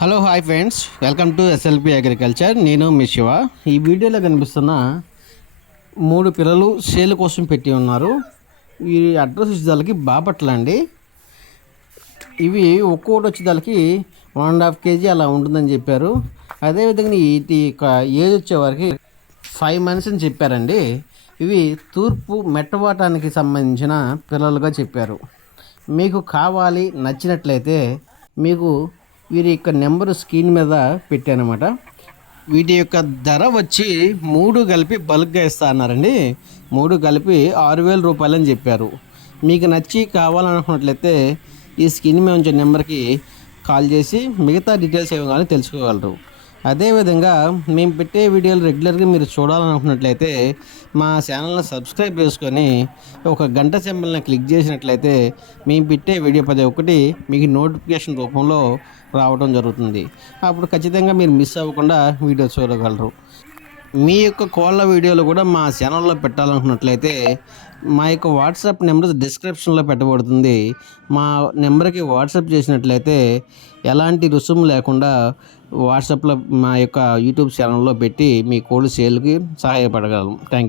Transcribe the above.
Hello hi friends, welcome to SLP agriculture. నేను మీ శివ. ఈ వీడియోలో కనిపిస్తున్న 3 పిల్లలు సేల్ కోసం పెట్టి ఉన్నారు. ఈ అడ్రస్ వచ్చేదానికి బాపట్ల అండి. ఇవి ఒక్కొక్కటి వచ్చేదానికి 1.5 kg అలా ఉంటుందని చెప్పారు. అదేవిధంగా ఇది ఏజ్ వచ్చేవారికి 5 months అని చెప్పారండి. ఇవి తూర్పు మెట్టవాటానికి సంబంధించిన పిల్లలుగా చెప్పారు. మీకు కావాలి నచ్చినట్లయితే మీకు వీరి యొక్క నెంబర్ స్క్రీన్ మీద పెట్టానమాట. వీటి యొక్క ధర వచ్చి 3 కలిపి బల్క్గా ఇస్తా అన్నారండి. 3 కలిపి 6,000 రూపాయలు అని చెప్పారు. మీకు నచ్చి కావాలనుకున్నట్లయితే ఈ స్క్రీన్ మీద ఉంచే నెంబర్కి కాల్ చేసి మిగతా డీటెయిల్స్ ఏమో కానీ తెలుసుకోగలరు. అదేవిధంగా మేము పెట్టే వీడియోలు రెగ్యులర్గా మీరు చూడాలనుకున్నట్లయితే మా ఛానల్ని సబ్స్క్రైబ్ చేసుకొని ఒక గంట సింబల్ని క్లిక్ చేసినట్లయితే మేము పెట్టే వీడియో ప్రతి ఒక్కటి మీకు నోటిఫికేషన్ రూపంలో రావడం జరుగుతుంది. అప్పుడు ఖచ్చితంగా మీరు మిస్ అవ్వకుండా వీడియో చూడగలరు. మీ యొక్క కోళ్ళ వీడియోలు కూడా మా ఛానల్లో పెట్టాలనుకున్నట్లయితే మా యొక్క వాట్సాప్ నెంబర్ డిస్క్రిప్షన్లో పెట్టబడుతుంది. మా నెంబర్కి వాట్సాప్ చేసినట్లయితే ఎలాంటి రుసుము లేకుండా వాట్సాప్లో మా యొక్క యూట్యూబ్ ఛానల్లో పెట్టి మీ కోళ్ళ సేల్కి సహాయపడగలం. Thank you.